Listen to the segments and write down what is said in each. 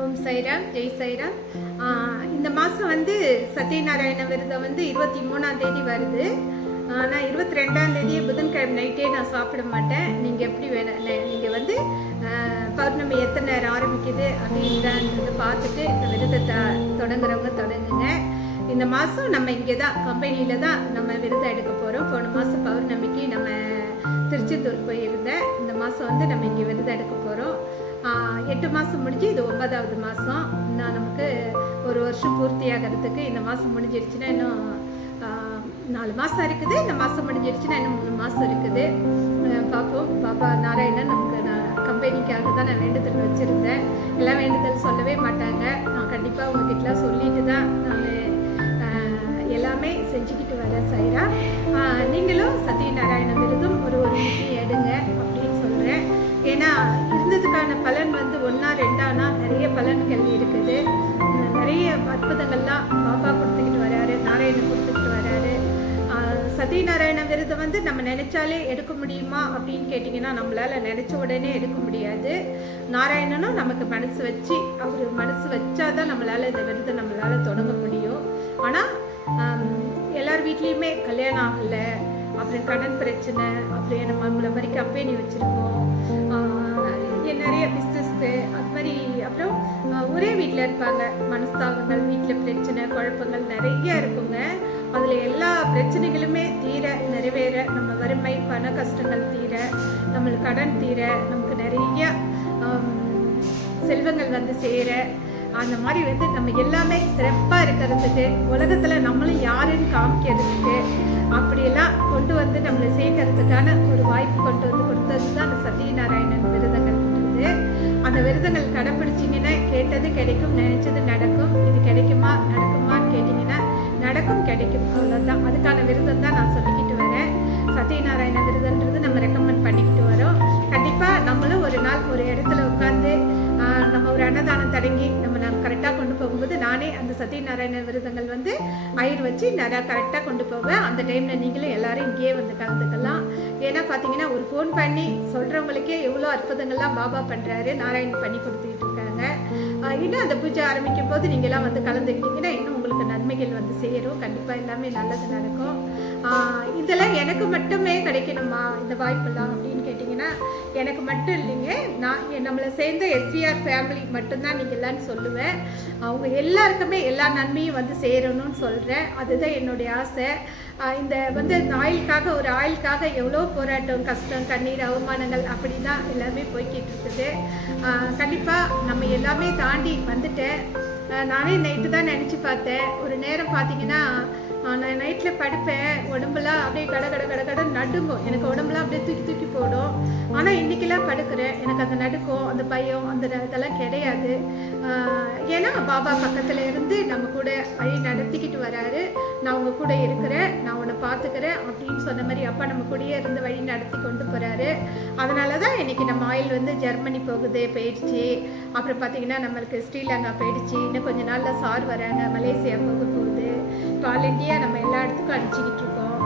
ஓம் சைராம் ஜெய் சைராம். இந்த மாதம் வந்து சத்யநாராயண விரதம் வந்து இருபத்தி மூணாம் தேதி வருது. நான் இருபத்தி ரெண்டாம் தேதி புதன்கிழமை நைட்டே நான் சாப்பிட மாட்டேன். நீங்கள் எப்படி வேணும் நீங்கள் வந்து பௌர்ணமி எத்தனை நேரம் ஆரம்பிக்குது அப்படின்றத பார்த்துட்டு இந்த விரதத்தை தொடங்குறவங்க தொடங்குங்க. இந்த மாதம் நம்ம இங்கே தான் கம்பெனியில் தான் நம்ம விரதம் எடுக்க போகிறோம் போன மாதம் பௌர்ணமிக்கு நம்ம திருச்செந்தூர் போயிருந்தேன். இந்த மாதம் வந்து நம்ம இங்கே விரதம் எடுக்க போகிறோம் எட்டு மாதம் முடிஞ்சு இது ஒன்பதாவது மாதம் இன்னும் நமக்கு ஒரு வருஷம் பூர்த்தி ஆகிறதுக்கு இந்த மாதம் முடிஞ்சிருச்சுன்னா இன்னும் நாலு மாதம் இருக்குது. இந்த மாதம் முடிஞ்சிருச்சுன்னா இன்னும் மூணு மாதம் இருக்குது. பார்ப்போம். பாபா நாராயணன் நமக்கு நான் கம்பெனிக்காக தான் நான் வேண்டுதல் வச்சுருந்தேன். எல்லாம் வேண்டுதல் சொல்லவே மாட்டாங்க. நான் கண்டிப்பாக உங்ககிட்டலாம் சொல்லிட்டு தான் நான் எல்லாமே செஞ்சுக்கிட்டு வரேன் சைரா. நீங்களும் சத்யநாராயண விருது சத்யநாராயண விருது வந்து நம்ம நினைச்சாலே எடுக்க முடியுமா அப்படின்னு கேட்டிங்கன்னா நம்மளால நினைச்ச உடனே எடுக்க முடியாது. நாராயணனும் நமக்கு மனசு வச்சு அவர் மனசு வச்சாதான் நம்மளால இந்த விரதம் நம்மளால தொடங்க முடியும். ஆனால் எல்லார் வீட்லேயுமே கல்யாணம் ஆகலை அப்புறம் கடன் பிரச்சனை அப்புறம் நம்ம நம்மள மாதிரி கம்பெனி வச்சுருக்கோம். நிறைய பிஸ்னஸ்க்கு அது மாதிரி அப்புறம் ஒரே வீட்டில் இருப்பாங்க. மனஸ்தாபங்கள் வீட்டில் பிரச்சனை குழப்பங்கள் நிறைய இருக்குங்க. அதில் எல்லா பிரச்சனைகளுமே தீர நிறைவேற நம்ம வறுமை பண கஷ்டங்கள் தீர நம்மளுக்கு கடன் தீர நமக்கு நிறைய செல்வங்கள் வந்து சேர அந்த மாதிரி வந்து நம்ம எல்லாமே சிறப்பாக இருக்கிறதுக்கு உலகத்தில் நம்மளும் யாருன்னு காமிக்கிறதுக்கு அப்படியெல்லாம் கொண்டு வந்து நம்மளை சேர்க்கறதுக்கான ஒரு வாய்ப்பு கொண்டு வந்து கொடுத்தது தான் அந்த சத்யநாராயணன் விருதங்கள் அந்த விரதங்கள் கடைப்பிடிச்சிங்கன்னா கேட்டது கிடைக்கும் நினைச்சது நடக்கும் இது கிடைக்குமா நடக்கும் தான். அதுக்கான விருதம் தான் நான் சொல்லிக்கிட்டு வரேன். சத்யநாராயண விருதுன்றது நம்ம ரெக்கமெண்ட் பண்ணிக்கிட்டு வரோம். கண்டிப்பாக நம்மளும் ஒரு நாள் ஒரு இடத்துல உட்காந்து நம்ம ஒரு அன்னதானம் தொடங்கி நம்ம நம்ம கரெக்டாக கொண்டு போகும்போது நானே அந்த சத்யநாராயண விருதங்கள் வந்து அயிர் வச்சு நிறையா கரெக்டாக கொண்டு போவேன். அந்த டைமில் நீங்களும் எல்லாரும் இங்கேயே வந்து கலந்துக்கலாம். ஏன்னா பார்த்தீங்கன்னா ஒரு ஃபோன் பண்ணி சொல்கிறவங்களுக்கே எவ்வளோ அற்புதங்கள்லாம் பாபா பண்ணுறாரு நாராயண் பண்ணி கொடுத்துக்கிட்டு இருக்காங்க. இன்னும் அந்த பூஜை ஆரம்பிக்கும் போது நீங்களாம் வந்து கலந்துக்கிட்டீங்கன்னா இன்னும் உங்களுக்கு நன்மைகள் வந்து சேரும். கண்டிப்பாக எல்லாமே நல்லது நடக்கும். இதெல்லாம் எனக்கு மட்டுமே கிடைக்கணுமா? இந்த வாய்ப்பெல்லாம் அப்படின்னு கேட்டிங்கன்னா எனக்கு மட்டும் இல்லைங்க. நான் நம்மளை சேர்ந்த எஸ்விஆர் ஃபேமிலி மட்டும்தான் நீங்கள்லான்னு சொல்லுவேன். அவங்க எல்லாருக்குமே எல்லா நன்மையும் வந்து சேரணும்னு சொல்கிறேன் அதுதான் என்னுடைய ஆசை. இந்த வந்து இந்த ஆயிலுக்காக ஒரு ஆயிலுக்காக எவ்வளோ போராட்டம் கஷ்டம் கண்ணீர் அவமானங்கள் அப்படி தான் எல்லாமே போய்கிட்டு இருக்குது. கண்டிப்பாக நம்ம எல்லாமே தாண்டி வந்துட்டேன். நானே நைட்டு தான் நினச்சி பார்த்தேன். ஒரு நேரம் பார்த்தீங்கன்னா நான் நைட்டில் படுப்பேன் உடம்புலாம் அப்படியே கட கட கட கட நடுங்கும். எனக்கு உடம்புலாம் அப்படியே தூக்கி தூக்கி போடும். ஆனால் இன்றைக்கெல்லாம் படுக்கிறேன். எனக்கு அந்த நடுக்கம் அந்த பயம் அந்த ந- இதெல்லாம் கிடையாது. ஏன்னா பாபா பக்கத்தில் இருந்து நம்ம கூட வழி நடத்திக்கிட்டு வராரு. நான் உங்க கூட இருக்கிறேன். நான் உன்னை பார்த்துக்கிறேன் அப்படின்னு சொன்ன மாதிரி அப்பா நம்ம கூடயே இருந்து வழி நடத்தி கொண்டு போகிறாரு அதனால தான் இன்னைக்கு நம்ம ஆயில் வந்து ஜெர்மனி போகுது போயிடுச்சு. அப்புறம் பார்த்தீங்கன்னா நம்மளுக்கு ஸ்ரீலங்கா போயிடுச்சு. இன்னும் கொஞ்ச நாளில் சார் வராங்க. மலேசியா போகுது. குவாலிட்டியாக நம்ம எல்லா இடத்துக்கும் அனுப்பிச்சிக்கிட்டு இருக்கோம்.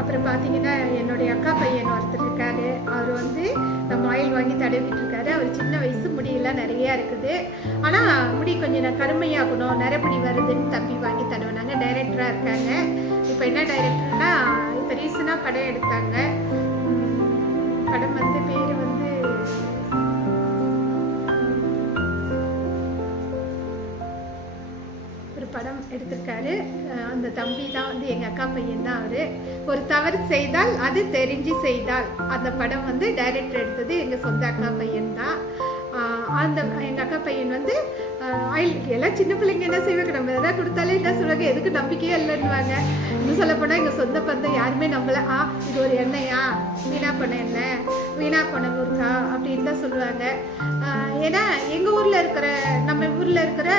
அப்புறம் பார்த்தீங்கன்னா என்னுடைய அக்கா பையன் ஒருத்தர் இருக்காரு. அவர் வந்து நம்ம ஆயில் வாங்கி தடவிட்டு இருக்காரு. அவர் சின்ன வயசு முடியெல்லாம் நிறைய இருக்குது. ஆனால் முடி கொஞ்சம் நான் கருமையாகணும் நரமுடி வருதுன்னு தம்பி வாங்கி தடவினாங்க. டைரக்டராக இருக்காங்க. இப்போ என்ன டைரக்டர்னா இப்போ ரீசனாக படம் எடுத்தாங்க. எடுத்திருக்காரு அந்த தம்பி தான் வந்து எங்கள் அக்கா பையன் தான் அவர். ஒரு தவறு செய்தால் அது தெரிஞ்சு செய்தால். அந்த படம் வந்து டைரக்டர் எடுத்தது எங்கள் சொந்த அக்கா பையன் தான். அந்த எங்கள் அக்கா பையன் வந்து ஆயிலுக்கு எல்லாம் சின்ன பிள்ளைங்க என்ன செய்வாங்க? நம்ம எதாவது கொடுத்தாலே என்ன சொல்லுவாங்க? எதுக்கு நம்பிக்கையே இல்லைன்னுவாங்க. இன்னும் சொல்ல போனால் எங்கள் சொந்த பந்தம் யாருமே நம்பல. ஆ இது ஒரு எண்ணெயா? வீணா பண்ண எண்ணெய் வீணா பண்ண ஊருக்கா? அப்படின்னு தான் சொல்லுவாங்க. ஏன்னா எங்கள் ஊரில் இருக்கிற நம்ம ஊரில் இருக்கிற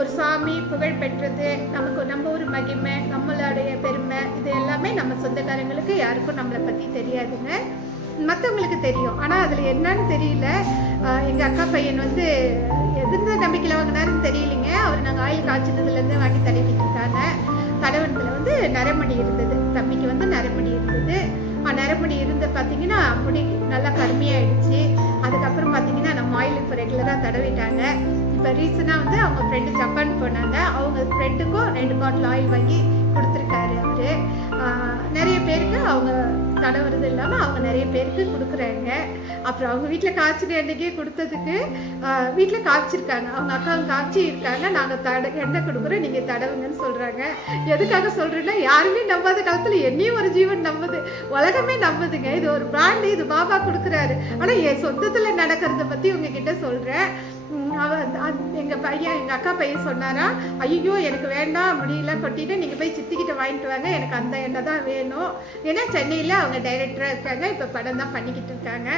ஒரு சாமி புகழ் பெற்றது நமக்கு நம்ம ஒரு மகிமை நம்மளுடைய பெருமை இது எல்லாமே நம்ம சொந்தக்காரங்களுக்கு யாருக்கும் நம்மளை பற்றி தெரியாதுங்க. மற்றவங்களுக்கு தெரியும். ஆனால் அதில் என்னன்னு தெரியல. எங்கள் அக்கா பையன் வந்து எதிர்ந்த நம்பிக்கையில் வாங்கினாருன்னு தெரியலைங்க. அவர் நாங்கள் ஆயில் காய்ச்சினதுலேருந்து வாங்கி தடவிட்டு இருக்காங்க. தடவனத்தில் வந்து நரமணி இருந்தது. தம்பிக்கு வந்து நரமணி இருந்தது. நரமணி இருந்து பார்த்தீங்கன்னா முடி நல்லா கருமையாயிடுச்சு. அதுக்கப்புறம் பார்த்தீங்கன்னா நம்ம ஆயில் இப்போ ரெகுலராக தடவிட்டாங்க. இப்போ ரீசனாக வந்து அவங்க ஃப்ரெண்டு ஜப்பான் போனாங்க. அவங்க ஃப்ரெண்டுக்கும் ரெண்டு பாட்டில் ஆயில் வாங்கி கொடுத்துருக்காரு அவர். நிறைய பேருக்கு அவங்க தடவுறது இல்லாமல் அவங்க நிறைய பேருக்கு கொடுக்குறாங்க. அப்புறம் அவங்க வீட்டில் காய்ச்சின எண்ணெய்க்கே கொடுத்ததுக்கு வீட்டில் காய்ச்சிருக்காங்க. அவங்க அக்காவும் காய்ச்சி இருக்காங்க. நாங்கள் தட எண்ணெய் கொடுக்குறோம். நீங்கள் தடவுங்கன்னு சொல்கிறாங்க எதுக்காக சொல்கிறேன்னா யாருமே நம்பாத காலத்தில் என்னையும் ஒரு ஜீவன் நம்புது. உலகமே நம்புதுங்க. இது ஒரு பிராண்டு இது பாபா கொடுக்குறாரு. ஆனால் என் சொந்தத்தில் நடக்கிறத பற்றி உங்ககிட்ட சொல்கிறேன் அவ எங்கள் பையன் எங்கள் அக்கா பையன் சொன்னாரா ஐயோ எனக்கு வேண்டாம் முடியல கொட்டிட்டு நீங்கள் போய் சித்திக்கிட்ட வாங்கிட்டு வாங்க எனக்கு அந்த எண்ணெய் தான் வேணும். ஏன்னா சென்னையில் அவங்க டைரக்டராக இருக்காங்க இப்போ படம் தான் பண்ணிக்கிட்டு இருக்காங்க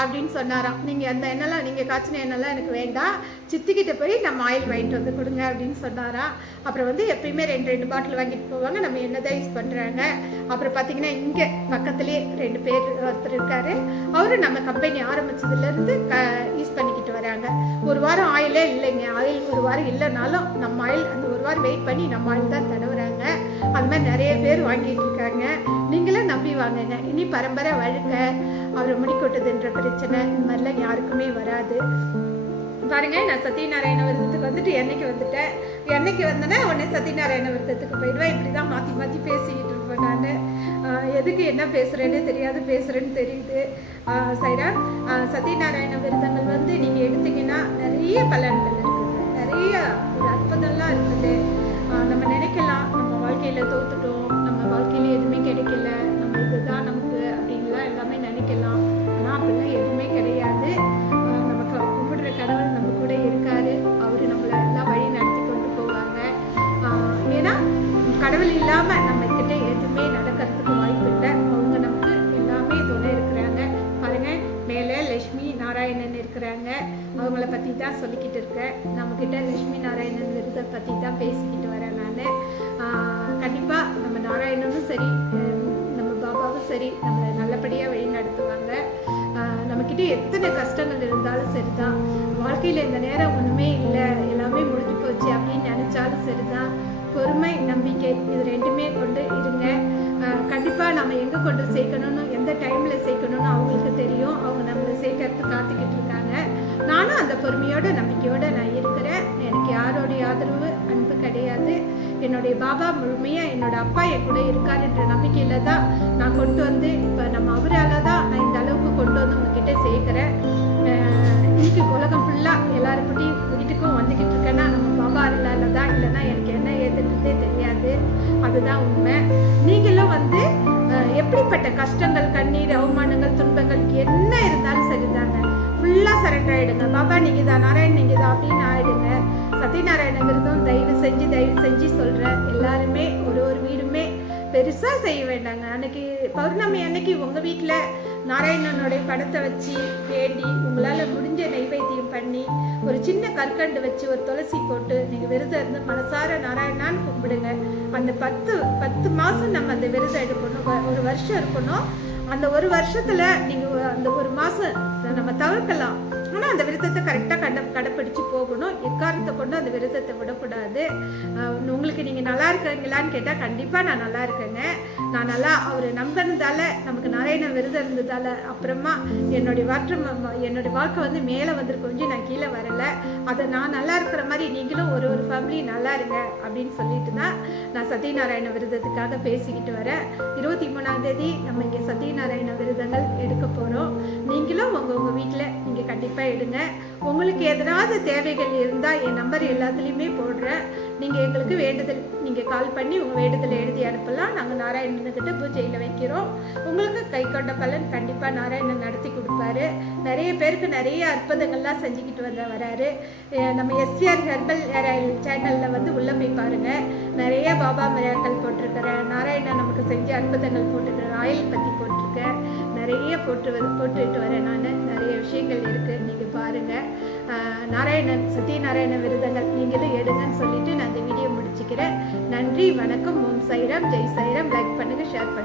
அப்படின்னு சொன்னாராம். நீங்கள் அந்த எண்ணெய்லாம் நீங்கள் காய்ச்சின எண்ணெய்லாம் எனக்கு வேண்டாம் சித்திக்கிட்ட போய் நம்ம ஆயில் வாங்கிட்டு வந்து கொடுங்க அப்படின்னு சொன்னாராம். அப்புறம் வந்து எப்பயுமே ரெண்டு ரெண்டு பாட்டில் வாங்கிட்டு போவாங்க நம்ம எண்ணெய் தான் யூஸ் பண்ணுறாங்க அப்புறம் பார்த்தீங்கன்னா இங்கே பக்கத்துலேயே ரெண்டு பேர் ஒருத்தர் இருக்காரு. அவரும் நம்ம கம்பெனி ஆரம்பிச்சதுலேருந்து க யூஸ் பண்ணிக்கிட்டு வராங்க ஒரு வாரம் ஆயிலே இல்லைங்க. ஆயில் ஒரு வாரம் இல்லைனாலும் நம்ம ஆயில் அந்த ஒரு வாரம் வெயிட் பண்ணி நம்ம ஆயில் தான் தடவுறாங்க. அது மாதிரி நிறைய பேர் வாங்கிட்டு இருக்காங்க. நீங்களும் நம்பி வாங்குங்க. இனி பரம்பரை வழுக்க அவரை முடிக்கொட்டுதுன்ற பிரச்சனை இந்த மாதிரிலாம் யாருக்குமே வராது. பாருங்க நான் சத்யநாராயண விரதத்துக்கு வந்துட்டு என்னைக்கு வந்துட்டேன். என்னைக்கு வந்தேன்னா உடனே சத்யநாராயண விரதத்துக்கு போயிடுவேன். இப்படி தான் மாற்றி மாற்றி பேசிக்கிட்டு நான் எதுக்கு என்ன பேசுகிறேன்னு தெரியாது பேசுகிறேன்னு தெரியுது. ஆஹ் சைரா ஆஹ் சத்யநாராயண விரதங்கள் வந்து நீங்கள் எடுத்தீங்கன்னா நிறைய பலன்கள் இருக்குது நிறைய ஒரு அற்புதம்லாம் இருக்குது. ஆஹ் நம்ம நினைக்கலாம் நம்ம வாழ்க்கையில் தோத்துட்டோம் நம்ம வாழ்க்கையில் எதுவுமே அவங்கள பற்றி தான் சொல்லிக்கிட்டு இருக்கேன் நம்மக்கிட்ட லட்சுமி நாராயணன் விருதை பற்றி தான் பேசிக்கிட்டு வரேன் நான். கண்டிப்பாக நம்ம நாராயணனும் சரி நம்ம பாபாவும் சரி நம்மளை நல்லபடியாக வழி நடத்துவாங்க நம்மக்கிட்ட எத்தனை கஷ்டங்கள் இருந்தாலும் சரி தான் வாழ்க்கையில் இந்த நேரம் ஒன்றுமே இல்லை எல்லாமே முடிஞ்சு போச்சு அப்படின்னு நினச்சாலும் சரி தான் பொறுமை நம்பிக்கை இது ரெண்டுமே கொண்டு இருங்க. கண்டிப்பாக நம்ம எங்கே கொண்டு சேர்க்கணும்னு எந்த டைமில் சேர்க்கணும்னு அவங்களுக்கு தெரியும். அவங்க நம்மளை சேர்க்கறதுக்கு காத்துக்கிட்டு இருக்காங்க. நானும் அந்த பொறுமையோட நம்பிக்கையோட நான் இருக்கிறேன். எனக்கு யாரோடைய ஆதரவு அன்பு கிடையாது. என்னுடைய பாபா முழுமையாக என்னோட அப்பா என் கூட இருக்காருன்ற நம்பிக்கையில தான் நான் கொண்டு வந்து இப்போ நம்ம அவரால தான் நான் இந்த அளவுக்கு கொண்டு வந்து உங்ககிட்ட சேர்க்குறேன். இன்னைக்கு உலகம் ஃபுல்லாக எல்லாருக்கிட்டையும் வீட்டுக்கும் வந்துக்கிட்டு இருக்கேன்னா நம்ம பாபா இல்லாத தான் இல்லைன்னா எனக்கு என்ன ஏதுன்றதே தெரியாது. அதுதான் உண்மை. நீங்களும் வந்து எப்படிப்பட்ட கஷ்டங்கள் கண்ணீர் அவமானங்கள் துன்பங்கள் என்ன இருந்தாலும் சரிதான். சரண்டர் ஆகிடுங்க பாபா நீங்கள் தான் நாராயண் நீங்கள் தான் அப்படின்னு ஆயிடுங்க. சத்யநாராயண விரதம் தயவு செஞ்சு தயவு செஞ்சு சொல்கிறேன் எல்லாருமே ஒரு ஒரு வீடுமே பெருசாக செய்ய வேண்டாங்க. அன்னைக்கு பௌர்ணமி அன்னைக்கு உங்கள் வீட்டில் நாராயணனுடைய படத்தை வச்சு வேண்டி உங்களால் முடிஞ்ச நைவேத்தியம் பண்ணி ஒரு சின்ன கற்கண்டு வச்சு ஒரு துளசி போட்டு நீங்கள் விரதம் இருந்து மனசார நாராயணான்னு கும்பிடுங்க. அந்த பத்து பத்து மாதம் நம்ம அந்த விரதம் எடுக்கணும். ஒரு வருஷம் இருக்கணும். அந்த ஒரு வருஷத்தில் நீங்கள் அந்த ஒரு மாதம் நம்ம தவிர்க்கலாம். ஆனால் அந்த விரதத்தை கரெக்டாக கட கடைப்பிடிச்சு போகணும். எக்காரணத்தை கொண்டு அந்த விரதத்தை விடக்கூடாது. உங்களுக்கு நீங்கள் நல்லா இருக்கீங்களான்னு கேட்டால் கண்டிப்பாக நான் நல்லா இருக்கேங்க. நான் நல்லா அவர் நம்பினதால நமக்கு நாராயண விரதம் இருந்ததால அப்புறமா என்னுடைய வாற்றம் ம- என்னுடைய வாழ்க்கை வந்து மேலே வந்திருக்க கொஞ்சம் நான் கீழே வரலை. அதை நான் நல்லா இருக்கிற மாதிரி நீங்களும் ஒரு ஒரு ஃபேமிலி நல்லா இருங்க அப்படின்னு சொல்லிட்டு தான் நான் சத்யநாராயண விரதத்துக்காக பேசிக்கிட்டு வரேன். இருபத்தி மூணாம் தேதி நம்ம இங்கே சத்யநாராயண விரதங்கள் எடுக்க போகிறோம் நீங்களும் உங்கள் உங்கள் வீட்டில் நீங்கள் கண்டிப்பாக எடுங்க உங்களுக்கு எதனாவது தேவைகள் இருந்தால் என் நம்பர் எல்லாத்துலேயுமே போடுறேன். நீங்கள் எங்களுக்கு வேண்டுதல் நீங்கள் கால் பண்ணி உங்கள் வேண்டுதலை எழுதி அனுப்பலாம். நாங்கள் நாராயணனுக்கிட்ட பூஜையில் வைக்கிறோம். உங்களுக்கு கை கொண்ட பலன் கண்டிப்பாக நாராயணன் நடத்தி கொடுப்பாரு. நிறைய பேருக்கு நிறைய அற்புதங்கள்லாம் செஞ்சுக்கிட்டு வந்த வராரு. நம்ம எஸ்விஆர் ஹெர்பல் சேனலில் வந்து உள்ளே போய் பாருங்கள் நிறைய பாபா மிராக்கள் போட்டிருக்கிறேன் நாராயணன் நமக்கு செஞ்ச அற்புதங்கள் போட்டிருக்கிறேன் ஆயில் பற்றி போட்டிருக்கேன் நிறைய போட்டு போட்டுட்டு வரேன் நான். நிறைய விஷயங்கள் இருக்குது நீங்கள் பாருங்கள் நாராயணன் சத்யநாராயண விருதங்கள் நீங்களும் எடுங்கன்னு சொல்லிட்டு நான் இந்த வீடியோ முடிச்சுக்கிறேன். நன்றி வணக்கம் ஓம் சைராம் ஜெய் சைராம். லைக் பண்ணுங்கள் ஷேர் பண்ணுங்கள்